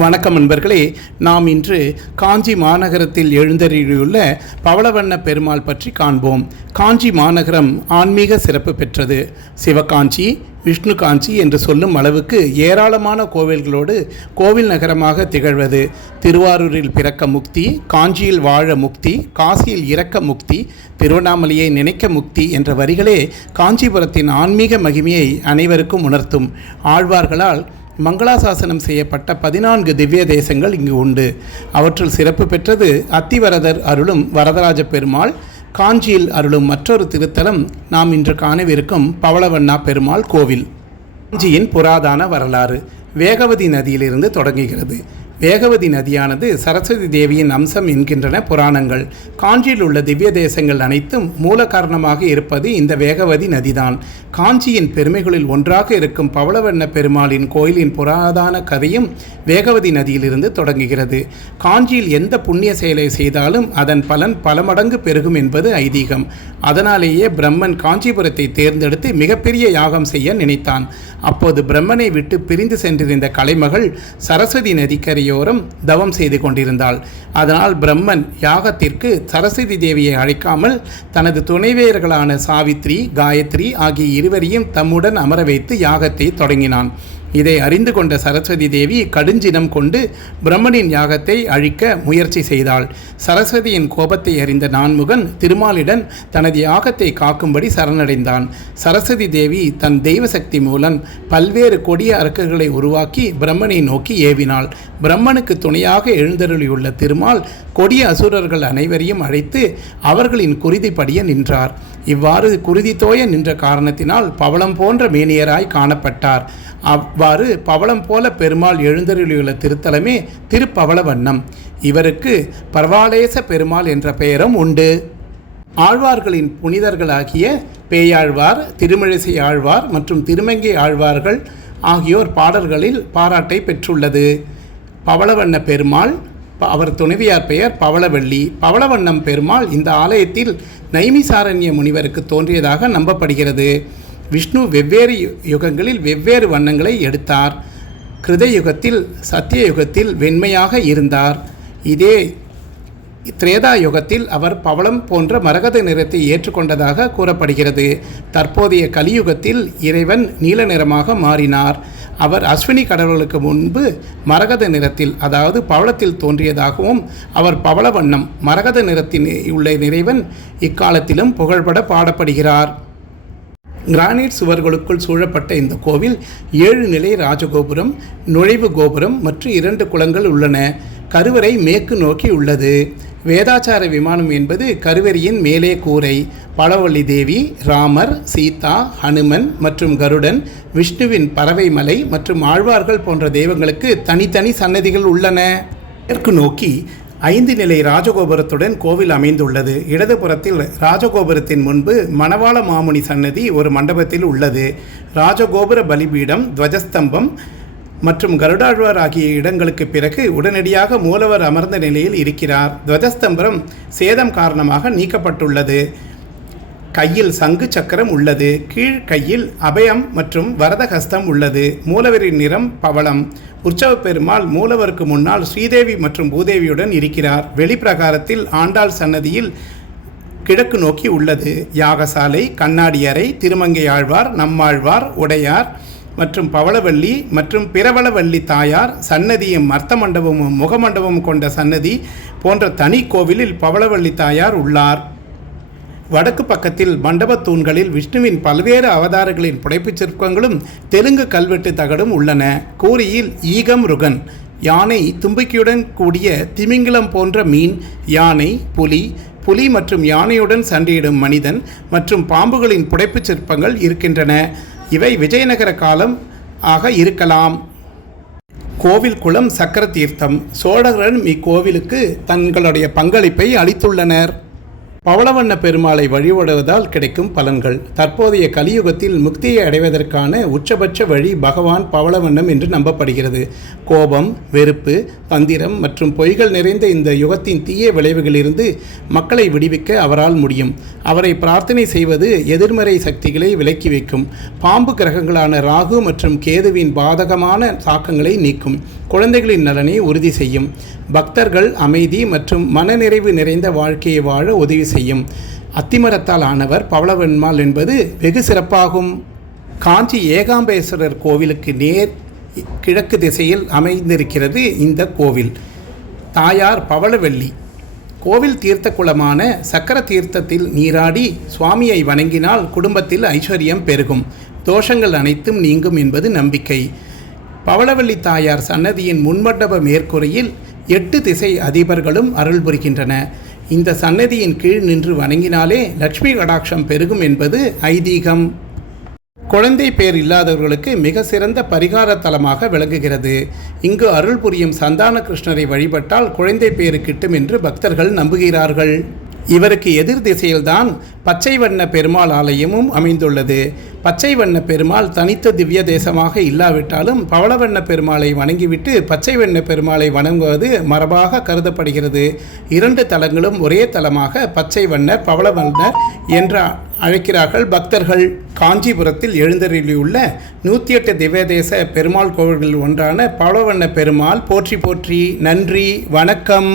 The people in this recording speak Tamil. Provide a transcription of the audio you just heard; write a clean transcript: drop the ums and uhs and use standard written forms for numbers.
வணக்கம் நண்பர்களே, நாம் இன்று காஞ்சி மாநகரத்தில் எழுந்தருளியுள்ள பவளவண்ண பெருமாள் பற்றி காண்போம். காஞ்சி மாநகரம் ஆன்மீக சிறப்பு பெற்றது. சிவகாஞ்சி, விஷ்ணு காஞ்சி என்று சொல்லும் அளவுக்கு ஏராளமான கோவில்களோடு கோவில் நகரமாக திகழ்வது. திருவாரூரில் பிறக்க முக்தி, காஞ்சியில் வாழ முக்தி, காசியில் இறக்க முக்தி, திருவண்ணாமலையை நினைக்க முக்தி என்ற வரிகளே காஞ்சிபுரத்தின் ஆன்மீக மகிமையை அனைவருக்கும் உணர்த்தும். ஆழ்வார்களால் மங்களாசாசனம் செய்யப்பட்ட 14 திவ்ய தேசங்கள் இங்கு உண்டு. அவற்றுள் சிறப்பு பெற்றது அத்திவரதர் அருளும் வரதராஜ பெருமாள். காஞ்சியில் அருளும் மற்றொரு திருத்தலம் நாம் இன்று காணவிருக்கும் பவளவண்ணா பெருமாள் கோவில். காஞ்சியின் புராதன வரலாறு வேகவதி நதியிலிருந்து தொடங்குகிறது. வேகவதி நதியானது சரஸ்வதி தேவியின் அம்சம் என்கின்றன புராணங்கள். காஞ்சியில் உள்ள திவ்ய தேசங்கள் அனைத்தும் மூல காரணமாக இருப்பது இந்த வேகவதி நதிதான். காஞ்சியின் பெருமைகளில் ஒன்றாக இருக்கும் பவளவண்ண பெருமாளின் கோயிலின் புராதன கதையும் வேகவதி நதியிலிருந்து தொடங்குகிறது. காஞ்சியில் எந்த புண்ணிய செயலை செய்தாலும் அதன் பலன் பல மடங்கு பெருகும் என்பது ஐதீகம். அதனாலேயே பிரம்மன் காஞ்சிபுரத்தை தேர்ந்தெடுத்து மிகப்பெரிய யாகம் செய்ய நினைத்தான். அப்போது பிரம்மனை விட்டு பிரிந்து சென்றிருந்த கலைமகள் சரஸ்வதி நதிக்கரையோரம் தவம் செய்து கொண்டிருந்தாள். அதனால் பிரம்மன் யாகத்திற்கு சரஸ்வதி தேவியை அழைக்காமல் தனது துணைவியர்களான சாவித்ரி, காயத்ரி ஆகிய இருவரையும் தம்முடன் அமர வைத்து யாகத்தை தொடங்கினான். இதை அறிந்து கொண்ட சரஸ்வதி தேவி கடுஞ்சினம் கொண்டு பிரம்மனின் யாகத்தை அழிக்க முயற்சி செய்தாள். சரஸ்வதியின் கோபத்தை அறிந்த நான்முகன் திருமாலிடன் தனது யாகத்தை காக்கும்படி சரணடைந்தான். சரஸ்வதி தேவி தன் தெய்வ சக்தி மூலம் பல்வேறு கொடிய அரக்குகளை உருவாக்கி பிரம்மனை நோக்கி ஏவினாள். பிரம்மனுக்கு துணையாக எழுந்தருளியுள்ள திருமால் கொடிய அசுரர்கள் அனைவரையும் அழைத்து அவர்களின் குருதிப்படிய நின்றார். இவ்வாறு குருதி தோய நின்ற காரணத்தினால் பவளம் போன்ற மேனியராய் காணப்பட்டார். அவ்வாறு பவளம் போல பெருமாள் எழுந்தருளியுள்ள திருத்தலமே திருப்பவளவண்ணம். இவருக்கு பர்வாலேச பெருமாள் என்ற பெயரும் உண்டு. ஆழ்வார்களின் புனிதர்களாகிய பேயாழ்வார், திருமிழிசை ஆழ்வார் மற்றும் திருமங்கை ஆழ்வார்கள் ஆகியோர் பாடல்களில் பாராட்டை பெற்றுள்ளது. பவளவண்ண பெருமாள், அவர் துணைவியார் பெயர் பவளவள்ளி. பவளவண்ணம் பெருமாள் இந்த ஆலயத்தில் நைமிசாரண்ய முனிவருக்கு தோன்றியதாக நம்பப்படுகிறது. விஷ்ணு வெவ்வேறு யுகங்களில் வெவ்வேறு வண்ணங்களை எடுத்தார். கிருதயுகத்தில் சத்தியயுகத்தில் வெண்மையாக இருந்தார். இதே திரேதா யுகத்தில் அவர் பவளம் போன்ற மரகத நிறத்தை ஏற்றுக்கொண்டதாக கூறப்படுகிறது. தற்போதைய கலியுகத்தில் இறைவன் நீல நிறமாக மாறினார். அவர் அஸ்வினி கடவுளுக்கு முன்பு மரகத நிறத்தில், அதாவது பவளத்தில் தோன்றியதாகவும், அவர் பவளவண்ணம் மரகத நிறத்தில் உள்ள இறைவன் இக்காலத்திலும் புகழ்பட பாடப்படுகிறார். கிரானைட் சுவர்களுக்குள் சூழப்பட்ட இந்த கோவில் 7 நிலை ராஜகோபுரம், நுழைவு கோபுரம் மற்றும் 2 குளங்கள் உள்ளன. கருவறை மேற்கு நோக்கி உள்ளது. வேதாச்சார விமானம் என்பது கருவறையின் மேலே கூரை. பவளவள்ளி தேவி, ராமர், சீதா, ஹனுமன் மற்றும் கருடன், விஷ்ணுவின் பறவை மலை மற்றும் ஆழ்வார்கள் போன்ற தெய்வங்களுக்கு தனித்தனி சன்னதிகள் உள்ளன. மேற்கு நோக்கி 5 நிலை ராஜகோபுரத்துடன் கோவில் அமைந்துள்ளது. இடதுபுறத்தில் ராஜகோபுரத்தின் முன்பு மணவாள மாமுனி சன்னதி ஒரு மண்டபத்தில் உள்ளது. ராஜகோபுர பலிபீடம், துவஜஸ்தம்பம் மற்றும் கருடாழ்வார் ஆகிய இடங்களுக்கு பிறகு உடனடியாக மூலவர் அமர்ந்த நிலையில் இருக்கிறார். துவஜஸ்தம்பரம் சேதம் காரணமாக நீக்கப்பட்டுள்ளது. கையில் சங்கு சக்கரம் உள்ளது. கீழ் கையில் அபயம் மற்றும் வரதஹஸ்தம் உள்ளது. மூலவரின் நிறம் பவளம். உற்சவ பெருமாள் மூலவருக்கு முன்னால் ஸ்ரீதேவி மற்றும் பூதேவியுடன் இருக்கிறார். வெளிப்பிரகாரத்தில் ஆண்டாள் சன்னதியில் கிழக்கு நோக்கி உள்ளது. யாகசாலை, கண்ணாடி அறை, திருமங்கை ஆழ்வார், நம்மாழ்வார், உடையார் மற்றும் பவளவள்ளி மற்றும் பிரவளவள்ளி தாயார் சன்னதியும் அர்த்த மண்டபமும் முகமண்டபமும் கொண்ட சன்னதி போன்ற தனி கோவிலில் பவளவள்ளி தாயார் உள்ளார். வடக்கு பக்கத்தில் மண்டபத் தூண்களில் விஷ்ணுவின் பல்வேறு அவதாரங்களின் புடைப்புச் சிற்பங்களும் தெலுங்கு கல்வெட்டு தகடும் உள்ளன. கூரியில் ஈகம் ருகன், யானை தும்பிக்கையுடன் கூடிய திமிங்கிலம் போன்ற மீன், யானை, புலி மற்றும் யானையுடன் சண்டையிடும் மனிதன் மற்றும் பாம்புகளின் புடைப்புச் சிற்பங்கள் இருக்கின்றன. இவை விஜயநகர காலம் ஆக இருக்கலாம். கோவில் குளம் சக்கர தீர்த்தம். சோழர்கள் இக்கோவிலுக்கு தங்களுடைய பங்களிப்பை அளித்துள்ளனர். பவளவண்ண பெருமாளை வழிபடுவதால் கிடைக்கும் பலன்கள். தற்போதைய கலியுகத்தில் முக்தியை அடைவதற்கான உச்சபட்ச வழி பகவான் பவளவண்ணம் என்று நம்பப்படுகிறது. கோபம், வெறுப்பு, தந்திரம் மற்றும் பொய்கள் நிறைந்த இந்த யுகத்தின் தீய விளைவுகளிலிருந்து மக்களை விடுவிக்க அவரால் முடியும். அவரை பிரார்த்தனை செய்வது எதிர்மறை சக்திகளை விலக்கி வைக்கும். பாம்பு கிரகங்களான ராகு மற்றும் கேதுவின் பாதகமான தாக்கங்களை நீக்கும். குழந்தைகளின் நலனை உறுதி செய்யும். பக்தர்கள் அமைதி மற்றும் மனநிறைவு நிறைந்த வாழ்க்கையை வாழ உதவி செய்யும். அத்திமரத்தால் ஆனவர் பவளவெண்மாள் என்பது வெகு சிறப்பாகும். காஞ்சி ஏகாம்பேஸ்வரர் கோவிலுக்கு நேர் கிழக்கு திசையில் அமைந்திருக்கிறது இந்த கோவில். தாயார் பவளவெள்ளி. கோவில் தீர்த்த குளமான சக்கர தீர்த்தத்தில் நீராடி சுவாமியை வணங்கினால் குடும்பத்தில் ஐஸ்வர்யம் பெருகும், தோஷங்கள் அனைத்தும் நீங்கும் என்பது நம்பிக்கை. பவளவள்ளி தாயார் சன்னதியின் முன்மண்டப மேற்கூரையில் 8 திசை அதிபர்களும் அருள் புரிகின்றன. இந்த சன்னதியின் கீழ் நின்று வணங்கினாலே லட்சுமி கடாட்சம் பெருகும் என்பது ஐதீகம். குழந்தை பேர் இல்லாதவர்களுக்கு மிக சிறந்த பரிகார தலமாக விளங்குகிறது. இங்கு அருள் புரியும் சந்தான கிருஷ்ணரை வழிபட்டால் குழந்தை பேறு கிட்டும் என்று பக்தர்கள் நம்புகிறார்கள். இவருக்கு எதிர் திசையில்தான் பச்சை வண்ண பெருமாள் ஆலயமும் அமைந்துள்ளது. பச்சை வண்ண பெருமாள் தனித்த திவ்ய தேசமாக இல்லாவிட்டாலும் பவளவண்ண பெருமாளை வணங்கிவிட்டு பச்சை வண்ண பெருமாளை வணங்குவது மரபாக கருதப்படுகிறது. 2 தலங்களும் ஒரே தலமாக பச்சை வண்ணர் பவளவண்ணர் என்று அழைக்கிறார்கள் பக்தர்கள். காஞ்சிபுரத்தில் எழுந்தருளியுள்ள 108 திவ்யதேச பெருமாள் கோவில்களில் ஒன்றான பவளவண்ண பெருமாள் போற்றி போற்றி. நன்றி, வணக்கம்.